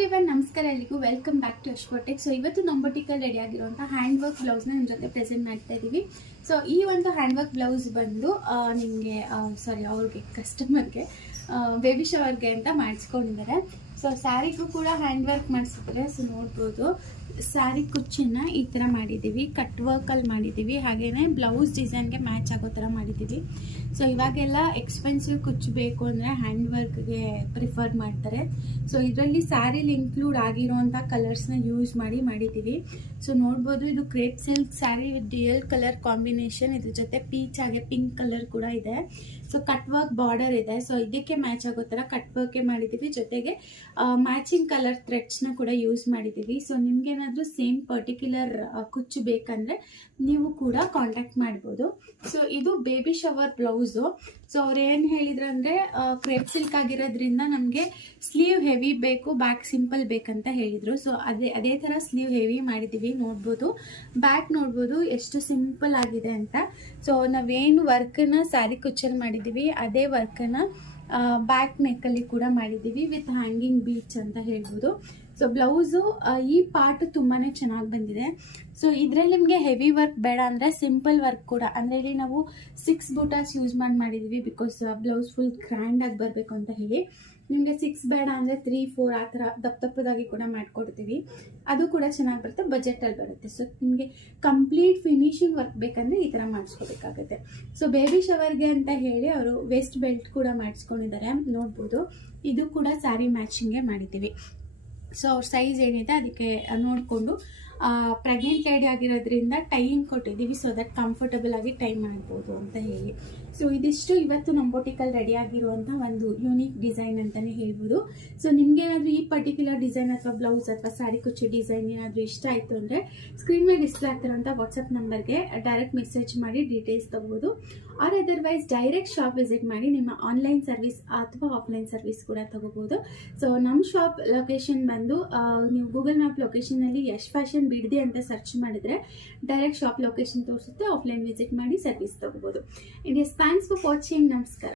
Everyone, ನಮಸ್ಕಾರ. ಎಲ್ಲಿಗೂ welcome back to ಅಶ್ವಟೆಕ್. So ಇವತ್ತು ನಮ್ಮ ಬೊಟಿಕಲ್ಲಿ ರೆಡಿ ಆಗಿರುವಂಥ ಹ್ಯಾಂಡ್ ವರ್ಕ್ ಬ್ಲೌಸ್ನ ನಿಮ್ಮ ಜೊತೆ ಪ್ರೆಸೆಂಟ್ ಮಾಡ್ತಾ ಇದ್ದೀವಿ. ಸೊ ಈ ಒಂದು ಹ್ಯಾಂಡ್ ವರ್ಕ್ ಬ್ಲೌಸ್ ಬಂದು ನಿಮಗೆ ಅವ್ರಿಗೆ ಕಸ್ಟಮರ್ಗೆ ಬೇಬಿ ಶವರ್ಗೆ ಅಂತ ಮಾಡಿಸ್ಕೊಂಡಿದ್ದಾರೆ. ಸೊ ಸ್ಯಾರಿಗೂ ಕೂಡ ಹ್ಯಾಂಡ್ ವರ್ಕ್ ಮಾಡಿಸಿದ್ರೆ. ಸೊ ನೋಡ್ಬೋದು, ಸ್ಯಾರಿ ಕುಚ್ಚನ್ನು ಈ ಥರ ಮಾಡಿದ್ದೀವಿ, ಕಟ್ ವರ್ಕಲ್ಲಿ ಮಾಡಿದ್ದೀವಿ. ಹಾಗೆಯೇ ಬ್ಲೌಸ್ ಡಿಸೈನ್ಗೆ ಮ್ಯಾಚ್ ಆಗೋ ಥರ ಮಾಡಿದ್ದೀವಿ. ಸೊ ಇವಾಗೆಲ್ಲ ಎಕ್ಸ್ಪೆನ್ಸಿವ್ ಕುಚ್ಚು ಬೇಕು ಅಂದರೆ ಹ್ಯಾಂಡ್ ವರ್ಕ್ಗೆ ಪ್ರಿಫರ್ ಮಾಡ್ತಾರೆ. ಸೊ ಇದರಲ್ಲಿ ಸ್ಯಾರಿಲಿ ಇನ್ಕ್ಲೂಡ್ ಆಗಿರೋವಂಥ ಕಲರ್ಸ್ನ ಯೂಸ್ ಮಾಡಿದ್ದೀವಿ. ಸೊ ನೋಡ್ಬೋದು, ಇದು crepe silk sari with dual colour combination. ಇದ್ರ ಜೊತೆ ಪೀಚ್ ಹಾಗೆ ಪಿಂಕ್ ಕಲರ್ ಕೂಡ ಇದೆ. ಸೊ ಕಟ್ ವರ್ಕ್ ಬಾರ್ಡರ್ ಇದೆ. ಸೊ ಇದಕ್ಕೆ ಮ್ಯಾಚ್ ಆಗೋ ಥರ ಕಟ್ ವರ್ಕೇ ಮಾಡಿದ್ದೀವಿ. ಜೊತೆಗೆ ಮ್ಯಾಚಿಂಗ್ ಕಲರ್ ಥ್ರೆಡ್ಸ್ನ ಕೂಡ ಯೂಸ್ ಮಾಡಿದ್ದೀವಿ. ಸೊ ನಿಮ್ಗೇನಾದರೂ ಸೇಮ್ ಪರ್ಟಿಕ್ಯುಲರ್ ಕುಚ್ಚು ಬೇಕಂದರೆ ನೀವು ಕೂಡ ಕಾಂಟ್ಯಾಕ್ಟ್ ಮಾಡ್ಬೋದು. ಸೊ ಇದು ಬೇಬಿ ಶವರ್ ಬ್ಲೌಸು. ಸೊ ಅವ್ರು ಏನು ಹೇಳಿದ್ರು ಅಂದರೆ ಕ್ರೇಪ್ ಸಿಲ್ಕ್ ಆಗಿರೋದ್ರಿಂದ ನಮಗೆ ಸ್ಲೀವ್ ಹೆವಿ ಬೇಕು, ಬ್ಯಾಕ್ ಸಿಂಪಲ್ ಬೇಕಂತ ಹೇಳಿದರು. ಸೊ ಅದೇ ಥರ ಸ್ಲೀವ್ ಹೆವಿ ಮಾಡಿದ್ದೀವಿ. ನೋಡ್ಬೋದು, ಬ್ಯಾಕ್ ನೋಡ್ಬೋದು ಎಷ್ಟು ಸಿಂಪಲ್ ಆಗಿದೆ ಅಂತ. ಸೊ ನಾವೇನು ವರ್ಕನ್ನು ಸ್ಯಾರಿ ಕುಚ್ಚಲ್ಲಿ ಮಾಡಿದ್ದೀವಿ ಅದೇ ವರ್ಕನ್ನು ಬ್ಯಾಕ್ ನೆಕ್ಕಲ್ಲಿ ಕೂಡ ಮಾಡಿದ್ದೀವಿ ವಿತ್ ಹ್ಯಾಂಗಿಂಗ್ ಬೀಚ್ ಅಂತ ಹೇಳ್ಬೋದು. ಸೊ ಬ್ಲೌಸು ಈ ಪಾರ್ಟ್ ತುಂಬಾ ಚೆನ್ನಾಗಿ ಬಂದಿದೆ. ಸೊ ಇದರಲ್ಲಿ ನಿಮಗೆ ಹೆವಿ ವರ್ಕ್ ಬೇಡ ಅಂದರೆ ಸಿಂಪಲ್ ವರ್ಕ್ ಕೂಡ, ಅಂದರೆ ಇಲ್ಲಿ ನಾವು 6 ಬೂಟಾಸ್ ಯೂಸ್ ಮಾಡಿದ್ದೀವಿ. ಬಿಕಾಸ್ ಬ್ಲೌಸ್ ಫುಲ್ ಗ್ರ್ಯಾಂಡಾಗಿ ಬರಬೇಕು ಅಂತ ಹೇಳಿ. ನಿಮಗೆ 6 ಬೇಡ ಅಂದರೆ 3, 4 ಆ ಥರ ದಪ್ಪದಾಗಿ ಕೂಡ ಮಾಡಿಕೊಡ್ತೀವಿ. ಅದು ಕೂಡ ಚೆನ್ನಾಗಿ ಬರುತ್ತೆ, ಬಜೆಟಲ್ಲಿ ಬರುತ್ತೆ. ಸೊ ನಿಮಗೆ ಕಂಪ್ಲೀಟ್ ಫಿನಿಶಿಂಗ್ ವರ್ಕ್ ಬೇಕಂದರೆ ಈ ಥರ ಮಾಡಿಸ್ಕೋಬೇಕಾಗುತ್ತೆ. ಸೊ ಬೇಬಿ ಶವರ್ಗೆ ಅಂತ ಹೇಳಿ ಅವರು ವೇಸ್ಟ್ ಬೆಲ್ಟ್ ಕೂಡ ಮಾಡಿಸ್ಕೊಂಡಿದ್ದಾರೆ. ನೋಡ್ಬೋದು, ಇದು ಕೂಡ ಸ್ಯಾರಿ ಮ್ಯಾಚಿಂಗ್ಗೆ ಮಾಡಿದ್ದೀವಿ. ಸೊ ಅವ್ರ ಸೈಜ್ ಏನಿದೆ ಅದಕ್ಕೆ ನೋಡಿಕೊಂಡು ಪ್ರೆಗ್ನೆಂಟ್ ಲೇಡಿ ಆಗಿರೋದ್ರಿಂದ ಟೈಯಿಂಗ್ ಕೊಟ್ಟಿದ್ದೀವಿ. ಸೊ ದಟ್ ಕಂಫರ್ಟಬಲ್ ಆಗಿ ಟೈ ಮಾಡ್ಬೋದು ಅಂತ ಹೇಳಿ. ಸೊ ಇದಿಷ್ಟು ಇವತ್ತು ನಮ್ಮ ಬೊಟಿಕಲ್ಲಿ ರೆಡಿ ಆಗಿರುವಂಥ ಒಂದು ಯೂನಿಕ್ ಡಿಸೈನ್ ಅಂತಲೇ ಹೇಳ್ಬೋದು. ಸೊ ನಿಮ್ಗೇನಾದರೂ ಈ ಪರ್ಟಿಕ್ಯುಲರ್ ಡಿಸೈನ್ ಅಥವಾ ಬ್ಲೌಸ್ ಅಥವಾ ಸ್ಯಾರಿ ಕುಚ್ಚು ಡಿಸೈನ್ ಏನಾದರೂ ಇಷ್ಟ ಆಯಿತು ಅಂದರೆ ಸ್ಕ್ರೀನ್ ಮೇಲೆ ಡಿಸ್ಪ್ಲೇ ಆಗ್ತಿರೋಂಥ ವಾಟ್ಸಪ್ ನಂಬರ್ಗೆ ಡೈರೆಕ್ಟ್ ಮೆಸೇಜ್ ಮಾಡಿ ಡೀಟೇಲ್ಸ್ ತೊಗೋಬೋದು. Or otherwise direct shop visit ಮಾಡಿ ನಿಮ್ಮ ಆನ್ಲೈನ್ ಸರ್ವಿಸ್ ಅಥವಾ ಆಫ್ಲೈನ್ ಸರ್ವಿಸ್ ಕೂಡ ತೊಗೋಬೋದು. ಸೊ ನಮ್ಮ ಶಾಪ್ ಲೊಕೇಶನ್ ಬಂದು ನೀವು ಗೂಗಲ್ ಮ್ಯಾಪ್ ಲೊಕೇಶನಲ್ಲಿ ಯಶ್ ಫ್ಯಾಷನ್ ಬಿಡದಿ ಅಂತ ಸರ್ಚ್ ಮಾಡಿದ್ರೆ ಡೈರೆಕ್ಟ್ ಶಾಪ್ ಲೊಕೇಶನ್ ತೋರಿಸುತ್ತೆ. ಆಫ್ಲೈನ್ ವಿಸಿಟ್ ಮಾಡಿ ಸರ್ವಿಸ್ ತಗೋಬೋದು. Thanks for watching. ನಮಸ್ಕಾರ.